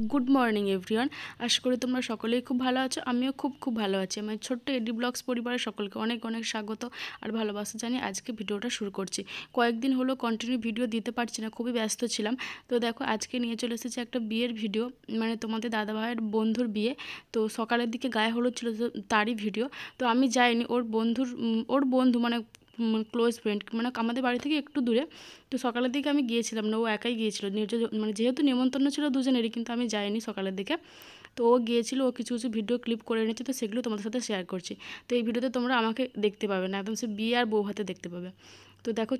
Good morning everyone आशा करी तुम्हारा सकलेई खूब भालो आछो। आमिओ खूब भालो आछि। आमार छोट्ट एडी ब्लग्स परिवारेर सकलके अनेक अनेक स्वागत और भालोबासा जानिये आजके भिडियोटा शुरू करछि। कयेकदिन हलो कन्टिन्यू भिडियो दिते पारछि ना, खूबই व्यस्त छिलाम। तो देखो आज के निये चले एसेछि एकटा बियेर भिडियो, माने तोमादेर दादा भाइयेर बंधुर बिये। तो सकालेर दिके गाये हलुद छिलो तारই भिडियो। तो आमी जाइनि, ओर बंधु माने क्लोज फ्रेंड মানে আমাদের বাড়ি থেকে একটু দূরে। তো সকালের দিকে আমি গিয়েছিলাম না, ও একাই গিয়েছিল মানে যেহেতু নিমন্ত্রণ ছিল দুজনেরই, কিন্তু আমি যাইনি সকালের দিকে। তো ও গিয়েছিল, ও কিছু কিছু ভিডিও ক্লিপ করে এনেছে, তো সেগুলো তোমাদের সাথে শেয়ার করছি। তো এই ভিডিওতে তোমরা আমাকে দেখতে পাবে না, একদম সে বিয়ে আর বউ হাতে দেখতে পাবে। তো দেখো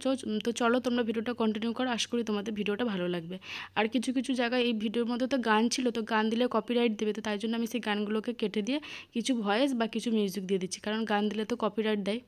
তো চলো তোমরা ভিডিওটা কন্টিনিউ করো, আশা করি তোমাদের ভিডিওটা ভালো লাগবে। আর কিছু কিছু জায়গায় এই ভিডিওর মধ্যে তো গান ছিল, তো গান দিলে কপিরাইট দেবে, তো তাই জন্য আমি সেই গানগুলোকে কেটে দিয়ে কিছু ভয়েস বা কিছু মিউজিক দিয়ে দিচ্ছি, কারণ গান দিলে তো কপিরাইট দেয়।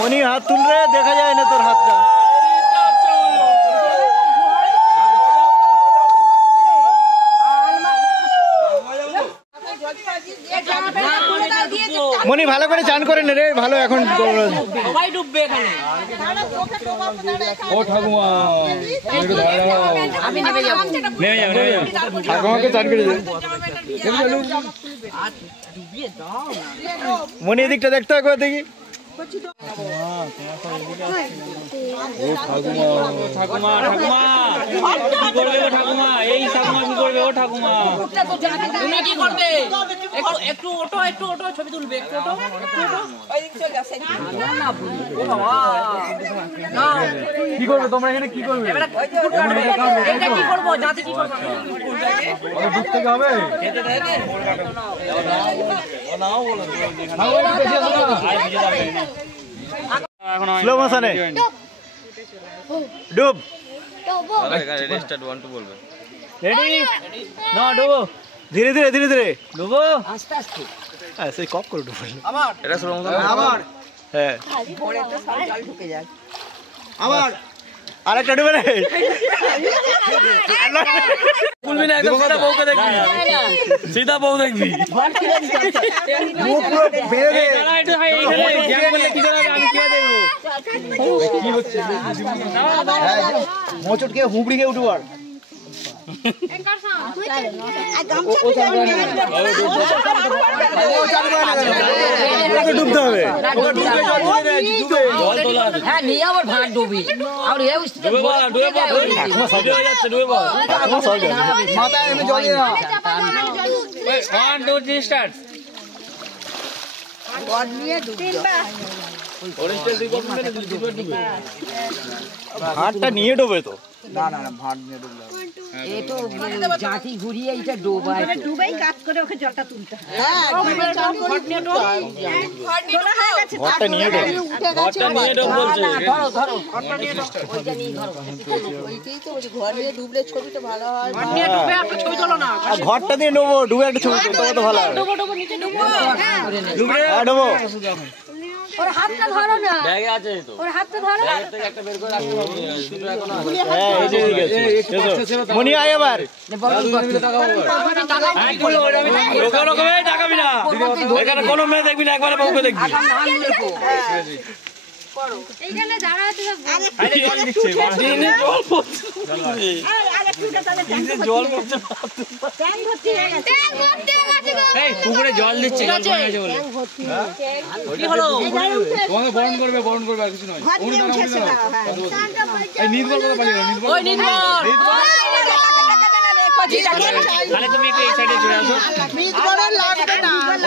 मनी हाथ तुल रहे, देखा जाए ना तोर हाथ का। মনি ভালো করে চান করে নে রে, ভালো এখন সবাই ডুববে এখানে। ও ঠাকুমা একটু দাঁড়াও, আমি নেমে যাব ঠাকুমাকে চান করে দে। ডুবিয়ে দাও না মনি, এদিকটা দেখতে একবার দেখি। ঠাকুমা ঠাকুমা কি করবে ও ঠাকুমা? এই ঠাকুমা কি করবে ও ঠাকুমা? তুমি কি করবে? একটু ওটো, একটু ওটো, ছবি তুলবে। একটু ওটো, একটু ওটো, ওইদিকে চলে যাচ্ছে। না না ও বাবা, না কি করবে তোমরা এখানে? কি করবে এটা? কি করব? যাতে কি করব? ওটা ঢুকতে হবে, খেতে দেয় না। স্লো মোশনে ডুব রেডি না ডুবো ধীরে ধীরে ধীরে ধীরে ডুবো হ্যাঁ সেই কপ করে ডুব এটা স্লো মোশন আবার হ্যাঁ ভোরে তো সব জল ঢুকে যায়। আবার আরেকটা ডুবে রে বলবি না একদম সিধা বউকে দেখবি সিধা বউ দেখবি মুখ পুরো বেঁধে দে দাঁড়া একটু হাই জ্যাম করলে কি করে আমি কি দেখবো কি হচ্ছে মোচট কে হুবড়ি কে উঠবার ডুবতে হবে জল তোলা আছে হ্যাঁ নিয়ে আবার ভাত ডুবি আর এ ডুবে বল ডুবে বল ভিডিও হয়ে যাচ্ছে ডুবে বল মাথায় এনে জল দিয়ে 1 2 3 স্টার্ট গড নিয়ে ডুবি হাতটা নিয়ে ডুবে তো না না না ভাত নিয়ে ডুবলাম এ তো জাতি ঘুরিয়ে এটা ডোবায় ডুবেই কাজ করে ওকে জলটা তুলতে হয় ঘরটা নিয়ে ডুবে ঘরটা নিয়ে ডুব বলছে ধরো ধরো ওইটা নিয়ে ধরো ওইটাই তো বলছি ঘর নিয়ে ডুবলে ছবিটা ভালো হয় আর ঘরটা দিয়ে ডুবো ডুবে একটা ছবি তুলতে কত ভালো হবে হ্যাঁ ডুবো ওর হাতটা ধরো না, ব্যাগে আছে তো ওর হাতটা ধরো। ব্যাগ থেকে একটা বের করে রাখতে হবে শুধু এখন হ্যাঁ এই যে ঠিক আছে এসো। মনি আয় আবার লোকে লোকে টাকাবি না এখানে কোনো মেয়ে দেখবি না একবারে বউকে দেখবি এইখানে যারা আছে সব আরে জল দিচ্ছে দিনে জল পড়ছে দিনে জল পড়ছে ট্যাঙ্ক ভর্তি হয়ে গেছে, ট্যাঙ্ক ভর্তি হয়ে গেছে গো। এই পুকুরে জল দিচ্ছে জল পড়ে গেছে বলে কি হলো তোমাকে বরণ করবে আর কিছু নয় এই নির্ভর কথা পারি না নির্ভর ওই নির্মল তাহলে তুমি একটু এই সাইডে চলে আসো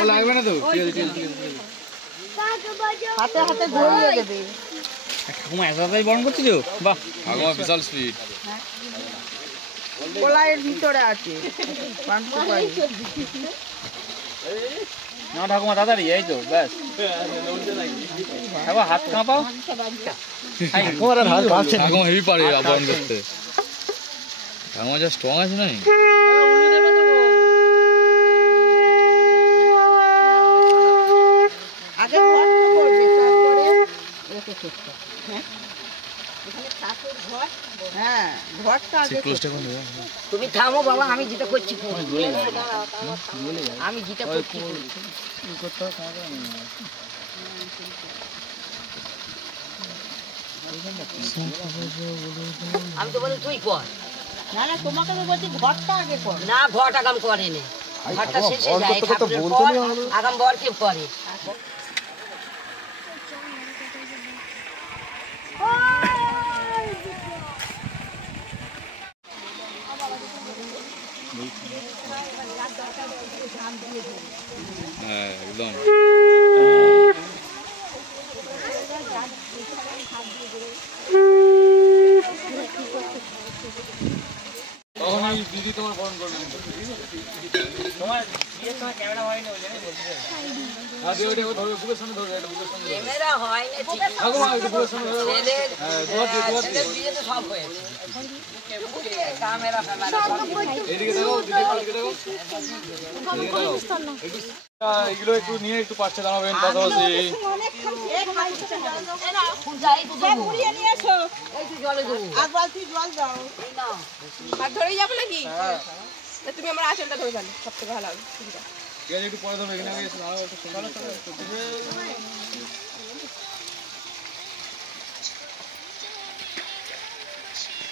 ও লাগবে না তো ঠিক আছে হাতে হাতে ঘুরিয়ে দেবে ঠাকুমা এতটাই বরণ করছিস বাহ ঠাকুমা বিশাল স্পিড কলাইয়ের ভিতরে আছে না ঠাকুমা তাড়াতাড়ি এই তো ব্যাস ঠাকুমা হাত কাঁপাও তোমার আর হাত ভাবছে না ঠাকুমা হেভি পারে বরণ করতে ঠাকুমা যা স্ট্রং আছে না আগে ঘর করবে তারপরে এরকম করতে হ্যাঁ এখানে ঠাকুর ঘর হ্যাঁ ঘরটা আগে তুমি থামো বাবা আমি যেটা করছি আমি যেটা করছি আমি তো বলি তুই কর না না তোমাকে তো বলছি ঘরটা আগে কর না ঘর আগাম করে নে ঘরটা শেষে যায় ঠাকুরের পর আগাম বর কে করে হ্যাঁ একদম তখন এই দিদি তোমার বরণ করবে তোমার বিয়ের সময় ক্যামেরা হয়নি ওই জন্য বলছি আর দিয়ে ওইটা ধরবে বুকের সামনে ধরবে এটা বুকের সামনে ধরবে ক্যামেরা হয় না ঠিক ঠাকুমা একটু বুকের সামনে ধরবে ছেলের ছেলের বিয়ে তো সব হয়েছে ক্যামেরা এইদিকে দেখো দিদি দিকে দেখো এগুলো একটু নিয়ে একটু পাশে দাঁড়াবেন পাশাপাশি যাই তো দেবো এই তো জলে দেবো আর ধরে যাবো নাকি তুমি আমার আঁচলটা ধরে ফেলো সব থেকে ভালো হবে সুবিধা। ঠিক আছে একটু পরে ধরবে এখানে আগে এসে দাঁড়াও একটু চলো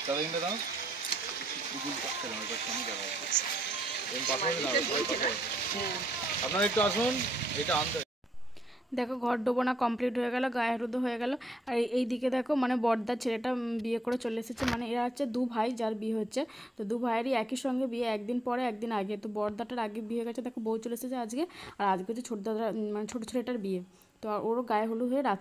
চলো ইন্দা দাও আপনারা একটু আসুন এটা আনতে দেখো ঘর ডোবানো কমপ্লিট হয়ে গেল, গায়ে হলুদও হয়ে গেল। আর এই দিকে দেখো মানে বড়দার ছেলেটা বিয়ে করে চলে এসেছে। মানে এরা হচ্ছে দু ভাই যার বিয়ে হচ্ছে, তো দু ভাইয়েরই একই সঙ্গে বিয়ে, একদিন পরে একদিন আগে। তো বড়দাটার আগে বিয়ে হয়ে গেছে, দেখো বউ চলে এসেছে আজকে। আর আজকে হচ্ছে ছোট দাদা মানে ছোটো ছেলেটার বিয়ে, তো ওরও গায়ে হলুদ হয়ে রাত